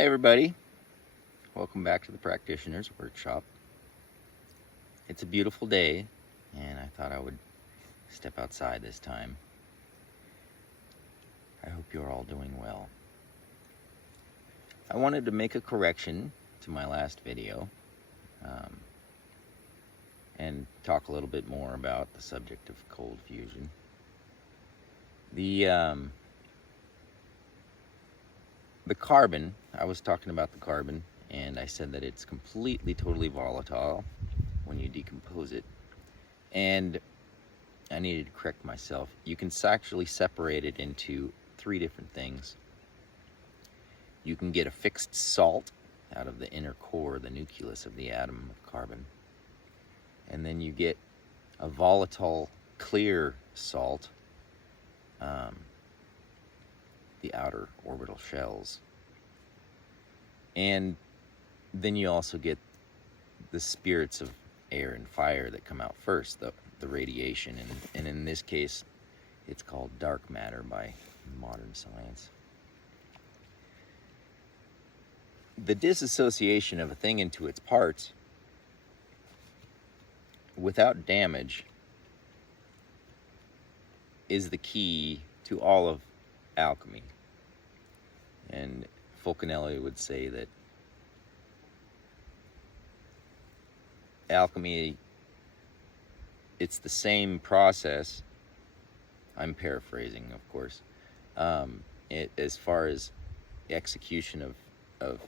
Hi everybody, welcome back to the Practitioner's Workshop. It's a beautiful day and I thought I would step outside this time. I hope you're all doing well. I wanted to make a correction to my last video and talk a little bit more about the subject of cold fusion. The carbon, I was talking about the carbon, and I said that it's completely, totally volatile when you decompose it. And I needed to correct myself. You can actually separate it into three different things. You can get a fixed salt out of the inner core, the nucleus of the atom of carbon. And then you get a volatile, clear salt, the outer orbital shells. And then you also get the spirits of air and fire that come out first, the radiation, and in this case it's called dark matter by modern science. The disassociation of a thing into its parts without damage is the key to all of alchemy. And Fulcanelli would say that alchemy, it's the same process. I'm paraphrasing, of course, as far as execution of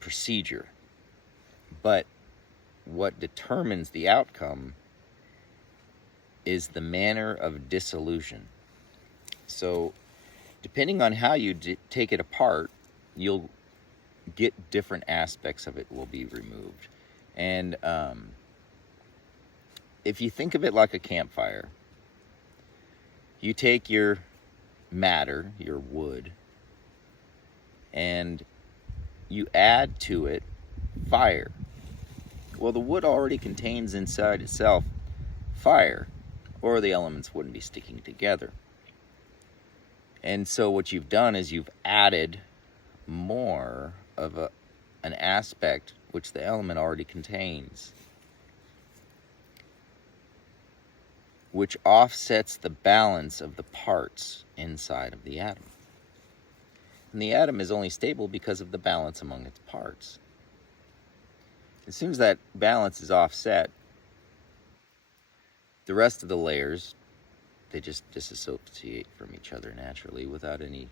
procedure. But what determines the outcome is the manner of dissolution. So depending on how you take it apart, you'll get different aspects of it will be removed. And if you think of it like a campfire, you take your matter, your wood, and you add to it fire. Well, the wood already contains inside itself fire, or the elements wouldn't be sticking together. And so what you've done is you've added more of an aspect which the element already contains, which offsets the balance of the parts inside of the atom. And the atom is only stable because of the balance among its parts. As soon as that balance is offset, the rest of the layers, they just disassociate from each other naturally without any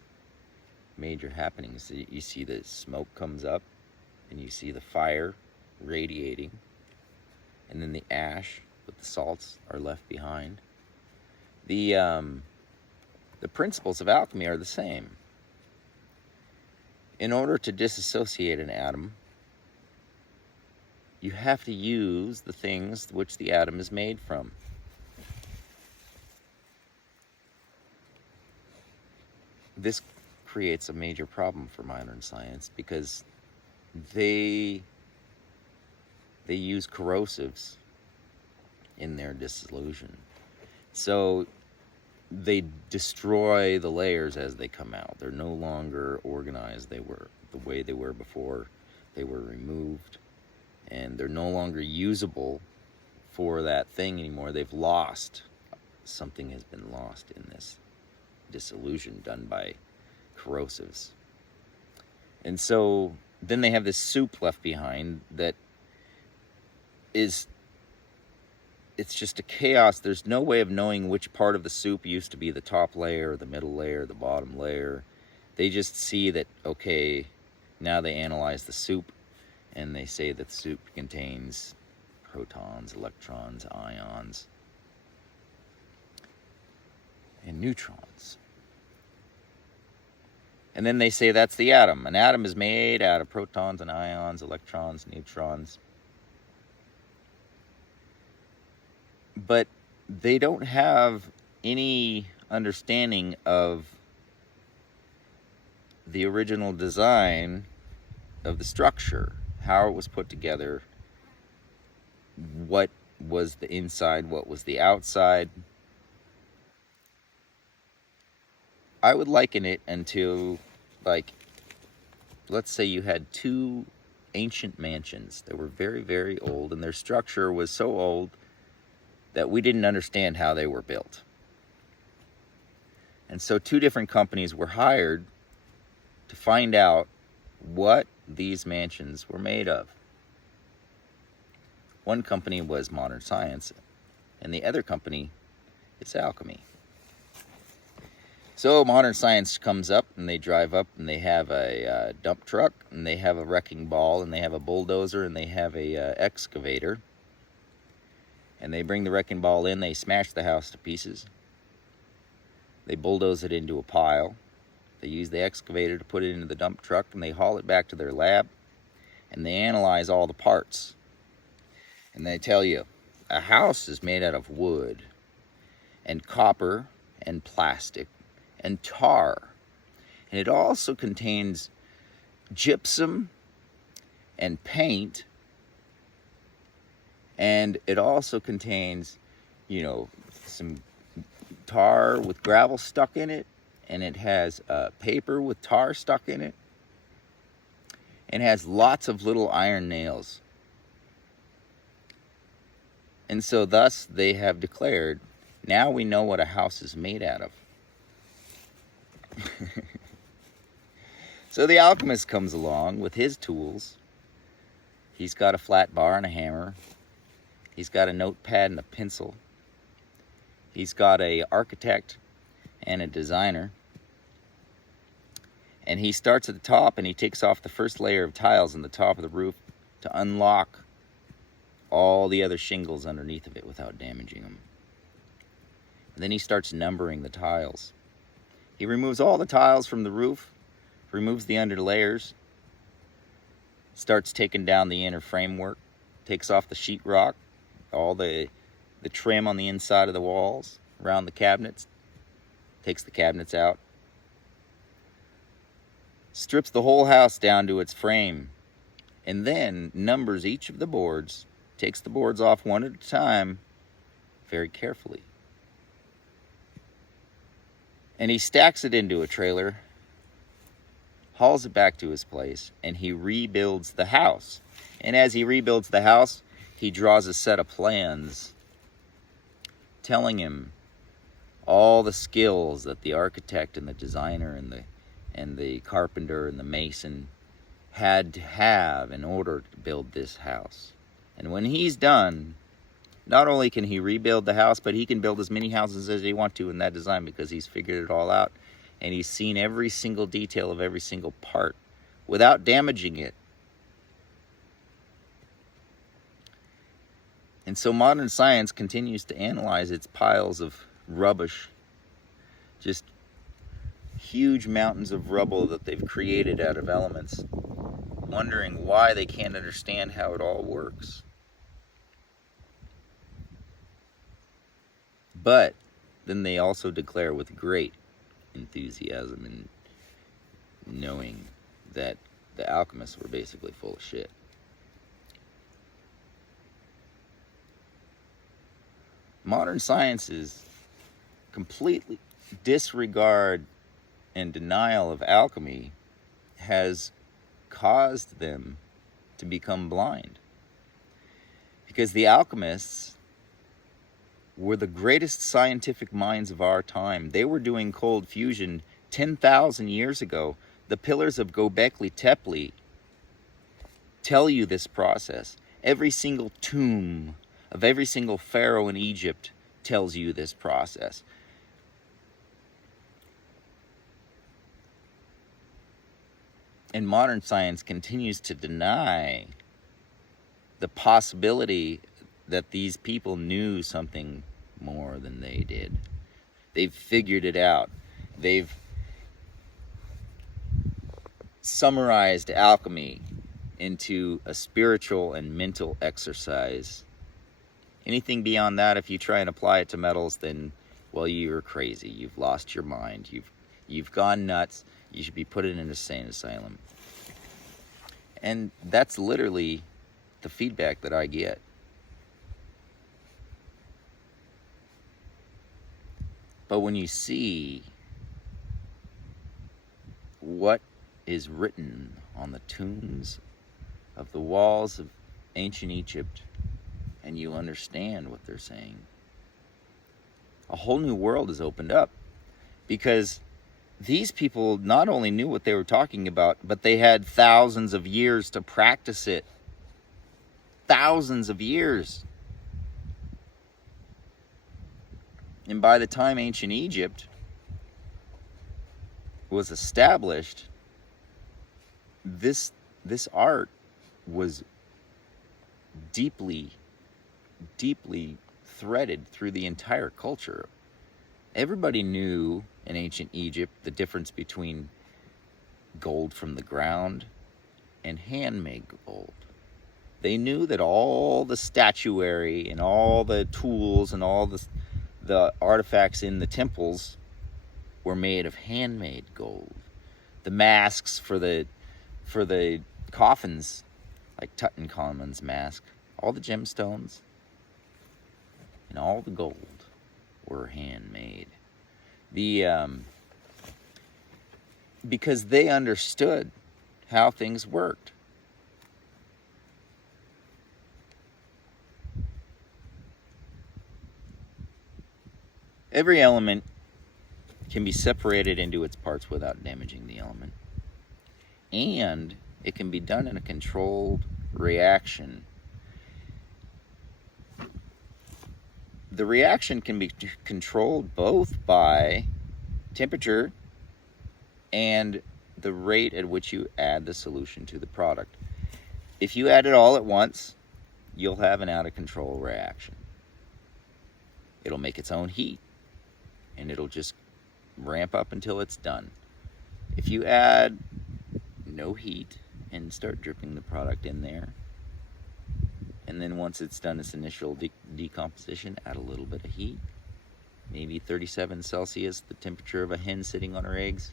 major happenings. You see the smoke comes up and you see the fire radiating, and then the ash with the salts are left behind. The principles of alchemy are the same. In order to disassociate an atom, you have to use the things which the atom is made from. This creates a major problem for modern science because they use corrosives in their dissolution. So they destroy the layers as they come out. They're no longer organized. They were the way they were before they were removed, and they're no longer usable for that thing anymore. They've lost. Something has been lost in this dissolution done by corrosives. And so then they have this soup left behind that is, it's just a chaos. There's no way of knowing which part of the soup used to be the top layer, the middle layer, the bottom layer. They just see that, okay, now they analyze the soup and they say that the soup contains protons, electrons, ions, and neutrons. And then they say that's the atom. An atom is made out of protons and ions, electrons, neutrons. But they don't have any understanding of the original design of the structure, how it was put together, what was the inside, what was the outside. I would liken it into, like, let's say you had two ancient mansions that were very, very old, and their structure was so old that we didn't understand how they were built. And so two different companies were hired to find out what these mansions were made of. One company was modern science, and the other company is alchemy. So modern science comes up, and they drive up, and they have a dump truck, and they have a wrecking ball, and they have a bulldozer, and they have a excavator. And they bring the wrecking ball in, they smash the house to pieces. They bulldoze it into a pile. They use the excavator to put it into the dump truck, and they haul it back to their lab, and they analyze all the parts. And they tell you, a house is made out of wood and copper and plastic and tar. And it also contains gypsum and paint. And it also contains, some tar with gravel stuck in it. And it has paper with tar stuck in it. And has lots of little iron nails. And so thus they have declared, now we know what a house is made out of. So the alchemist comes along with his tools. He's got a flat bar and a hammer. He's got a notepad and a pencil. He's got an architect and a designer. And he starts at the top, and he takes off the first layer of tiles on the top of the roof to unlock all the other shingles underneath of it without damaging them. And then he starts numbering the tiles. He removes all the tiles from the roof, removes the under layers, starts taking down the inner framework, takes off the sheetrock, all the trim on the inside of the walls, around the cabinets, takes the cabinets out, strips the whole house down to its frame, and then numbers each of the boards, takes the boards off one at a time, very carefully. And he stacks it into a trailer, hauls it back to his place, and he rebuilds the house. And as he rebuilds the house, he draws a set of plans telling him all the skills that the architect and the designer and the carpenter and the mason had to have in order to build this house. And when he's done, not only can he rebuild the house, but he can build as many houses as he wants to in that design, because he's figured it all out and he's seen every single detail of every single part without damaging it. And so modern science continues to analyze its piles of rubbish, just huge mountains of rubble that they've created out of elements, wondering why they can't understand how it all works. But then they also declare with great enthusiasm and knowing that the alchemists were basically full of shit. Modern science's completely disregard and denial of alchemy has caused them to become blind. Because the alchemists were the greatest scientific minds of our time. They were doing cold fusion 10,000 years ago. The pillars of Göbekli Tepe tell you this process. Every single tomb of every single pharaoh in Egypt tells you this process. And modern science continues to deny the possibility that these people knew something more than they did. They've figured it out. They've summarized alchemy into a spiritual and mental exercise. Anything beyond that, if you try and apply it to metals, then, well, you're crazy. You've lost your mind. You've gone nuts. You should be put in an insane asylum. And that's literally the feedback that I get. But when you see what is written on the tombs of the walls of ancient Egypt, and you understand what they're saying. A whole new world is opened up, because these people not only knew what they were talking about, but they had thousands of years to practice it. Thousands of years. And by the time ancient Egypt was established, this art was deeply threaded through the entire culture. Everybody knew in ancient Egypt the difference between gold from the ground and handmade gold. They knew that all the statuary and all the tools and all the artifacts in the temples were made of handmade gold. The masks for the coffins, like Tutankhamun's mask, all the gemstones and all the gold were handmade. Because they understood how things worked. Every element can be separated into its parts without damaging the element. And it can be done in a controlled reaction. The reaction can be controlled both by temperature and the rate at which you add the solution to the product. If you add it all at once, you'll have an out of control reaction. It'll make its own heat, and it'll just ramp up until it's done. If you add no heat and start dripping the product in there, and then once it's done its initial decomposition, add a little bit of heat, maybe 37 Celsius, the temperature of a hen sitting on her eggs,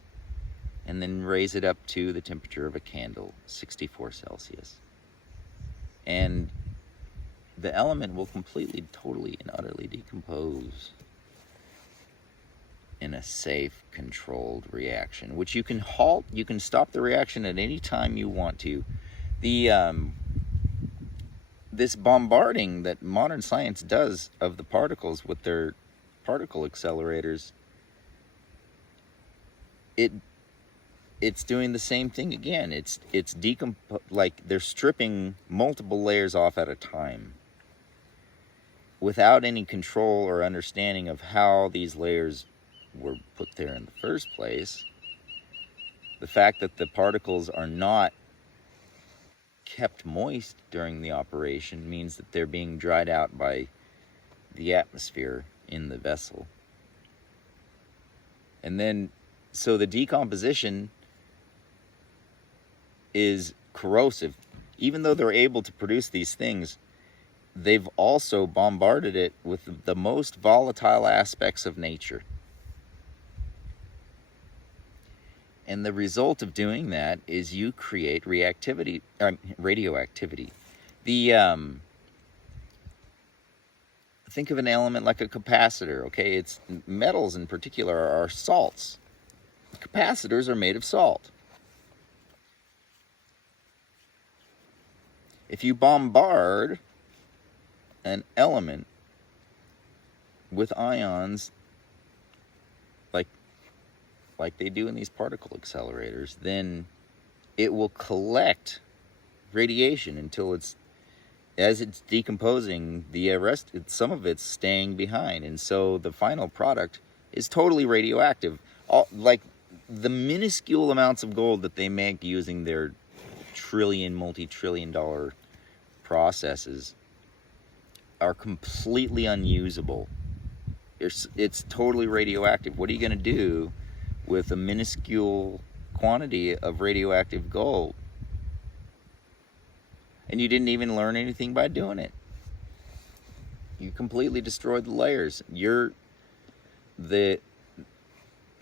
and then raise it up to the temperature of a candle, 64 Celsius. And the element will completely, totally, and utterly decompose in a safe, controlled reaction, which you can halt. You can stop the reaction at any time you want to. This bombarding that modern science does of the particles with their particle accelerators, it's doing the same thing again. It's like they're stripping multiple layers off at a time without any control or understanding of how these layers were put there in the first place. The fact that the particles are not kept moist during the operation means that they're being dried out by the atmosphere in the vessel. And then, so the decomposition is corrosive. Even though they're able to produce these things, they've also bombarded it with the most volatile aspects of nature. And the result of doing that is you create radioactivity. Think of an element like a capacitor, okay? It's metals in particular are salts. Capacitors are made of salt. If you bombard an element with ions like they do in these particle accelerators, then it will collect radiation until as it's decomposing, some of it's staying behind, and so the final product is totally radioactive. Like the minuscule amounts of gold that they make using their multi-trillion-dollar processes are completely unusable. It's totally radioactive. What are you going to do with a minuscule quantity of radioactive gold? And you didn't even learn anything by doing it. You completely destroyed the layers. The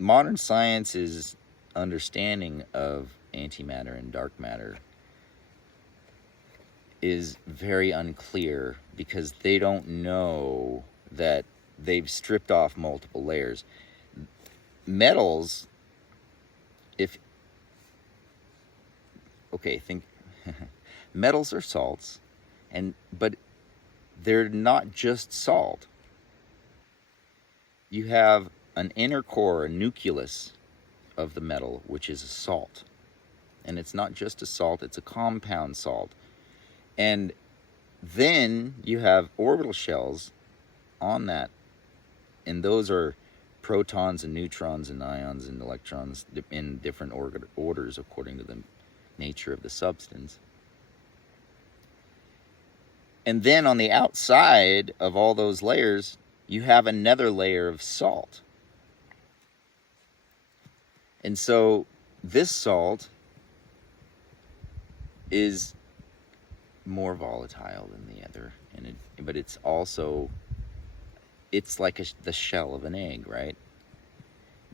modern science's understanding of antimatter and dark matter is very unclear because they don't know that they've stripped off multiple layers. Metals, if okay, think metals are salts, but they're not just salt. You have an inner core, a nucleus of the metal, which is a salt. And it's not just a salt, it's a compound salt. And then you have orbital shells on that, and those are protons and neutrons and ions and electrons in different orders according to the nature of the substance. And then on the outside of all those layers, you have another layer of salt. And so this salt is more volatile than the other, but it's also, it's like the shell of an egg, right?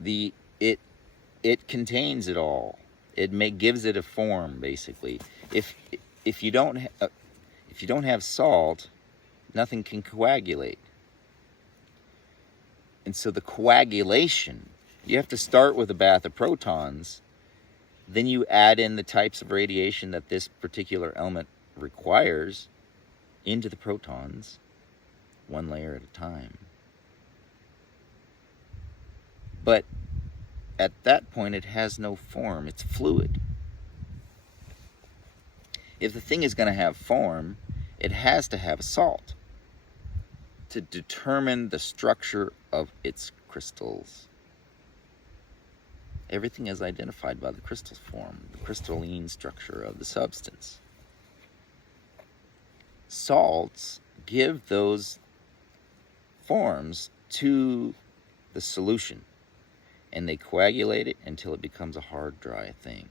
It contains it all. It gives it a form, basically. If you don't have salt, nothing can coagulate. And so the coagulation, you have to start with a bath of protons, then you add in the types of radiation that this particular element requires into the protons, one layer at a time. But at that point, it has no form. It's fluid. If the thing is going to have form, it has to have a salt to determine the structure of its crystals. Everything is identified by the crystal form, the crystalline structure of the substance. Salts give those forms to the solution, and they coagulate it until it becomes a hard, dry thing.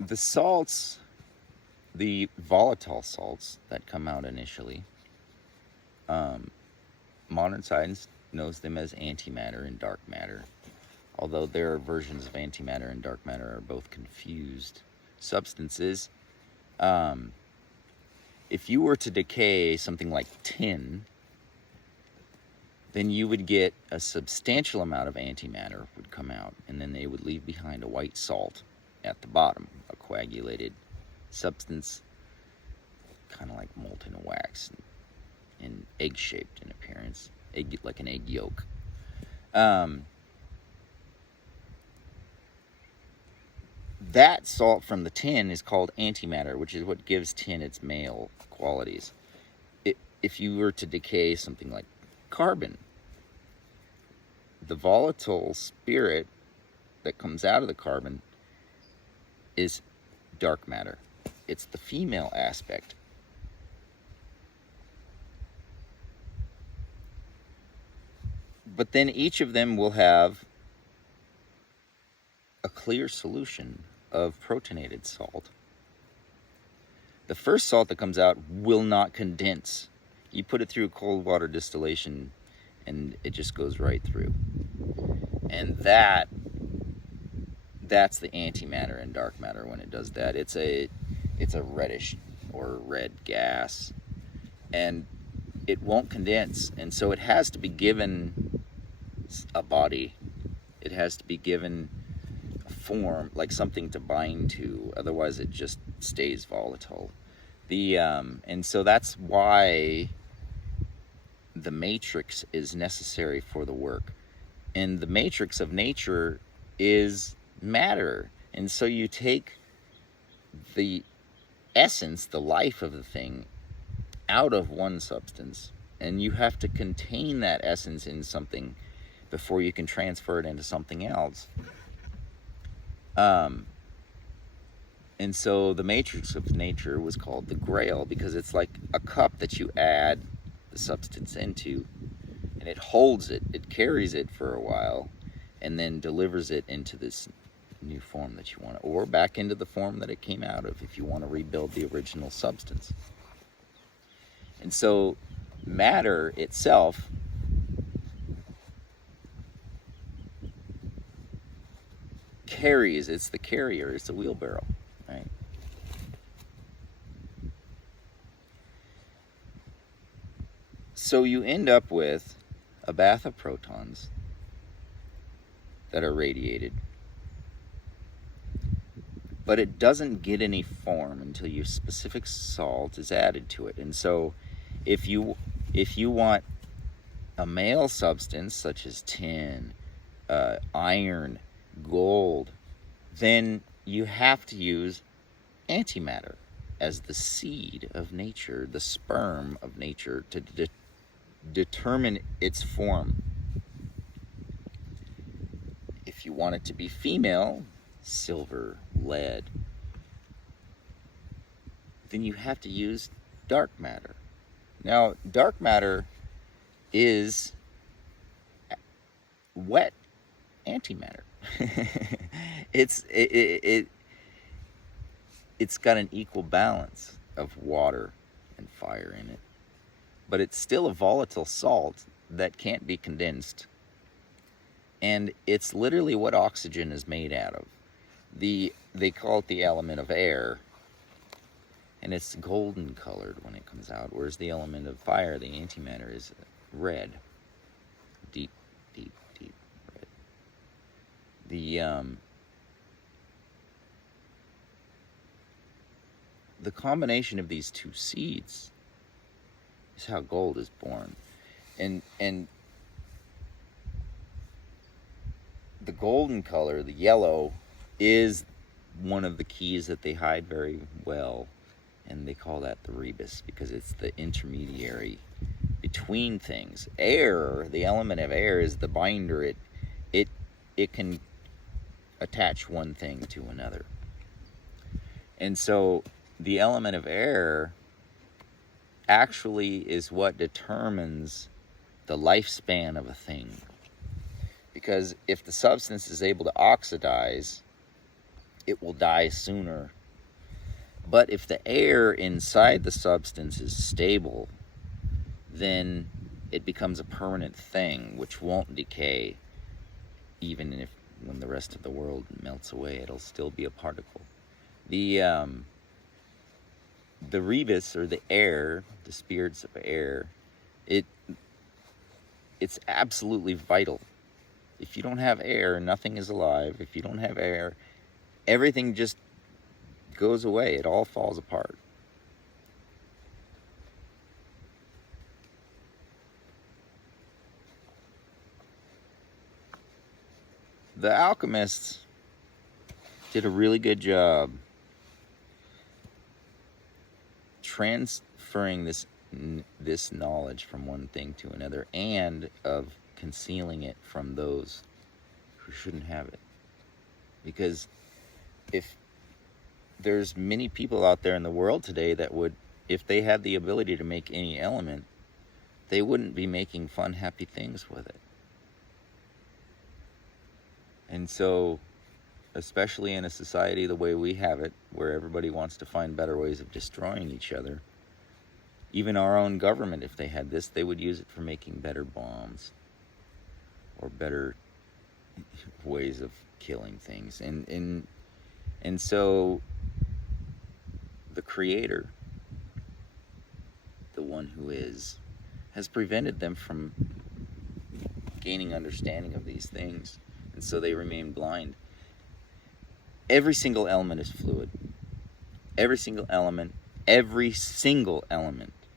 The salts, the volatile salts that come out initially, modern science knows them as antimatter and dark matter, although their versions of antimatter and dark matter are both confused substances. If you were to decay something like tin, then you would get a substantial amount of antimatter would come out, and then they would leave behind a white salt at the bottom, a coagulated substance, kind of like molten wax and egg-shaped in appearance, like an egg yolk. That salt from the tin is called antimatter, which is what gives tin its male qualities. If you were to decay something like carbon, the volatile spirit that comes out of the carbon is dark matter. It's the female aspect. But then each of them will have a clear solution of protonated salt. The first salt that comes out will not condense. You put it through cold water distillation and it just goes right through. And that's the antimatter and dark matter when it does that. It's a reddish or red gas, and it won't condense, and so it has to be given a body. It has to be given a form, like something to bind to, otherwise it just stays volatile. And so that's why the matrix is necessary for the work. And the matrix of nature is matter. And so you take the essence, the life of the thing, out of one substance, and you have to contain that essence in something before you can transfer it into something else. And so the matrix of nature was called the Grail, because it's like a cup that you add the substance into, and it holds it, it carries it for a while, and then delivers it into this new form that you want, or back into the form that it came out of if you want to rebuild the original substance. And so matter itself carries, it's the carrier, it's the wheelbarrow, right? So you end up with a bath of protons that are radiated, but it doesn't get any form until your specific salt is added to it. And so if you want a male substance such as tin, iron, gold, then you have to use antimatter as the seed of nature, the sperm of nature, to determine its form. If you want it to be female, silver, lead, then you have to use dark matter. Now, dark matter is wet antimatter. It's got an equal balance of water and fire in it, but it's still a volatile salt that can't be condensed, and it's literally what oxygen is made out of. They call it the element of air, and it's golden colored when it comes out, whereas the element of fire, the antimatter, is red, deep red. The combination of these two seeds is how gold is born. And the golden color, the yellow, is one of the keys that they hide very well, and they call that the rebus, because it's the intermediary between things. Air, the element of air, is the binder. It can attach one thing to another. And so the element of air actually is what determines the lifespan of a thing. Because if the substance is able to oxidize, it will die sooner. But if the air inside the substance is stable, then it becomes a permanent thing which won't decay. Even if when the rest of the world melts away, it'll still be a particle. The rebus, or the air, the spirits of air, it's absolutely vital. If you don't have air, nothing is alive. If you don't have air, everything just goes away. It all falls apart. The alchemists did a really good job transferring this knowledge from one thing to another, and of concealing it from those who shouldn't have it. Because if there's many people out there in the world today that would, if they had the ability to make any element, they wouldn't be making fun, happy things with it. And so, especially in a society the way we have it, where everybody wants to find better ways of destroying each other, even our own government, if they had this, they would use it for making better bombs or better ways of killing things. And so the Creator, the one who is, has prevented them from gaining understanding of these things. And so they remain blind. Every single element is fluid. Every single element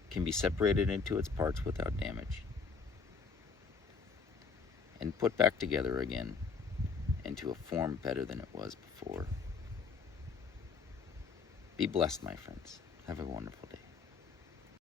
can be separated into its parts without damage and put back together again into a form better than it was before. Be blessed, my friends. Have a wonderful day.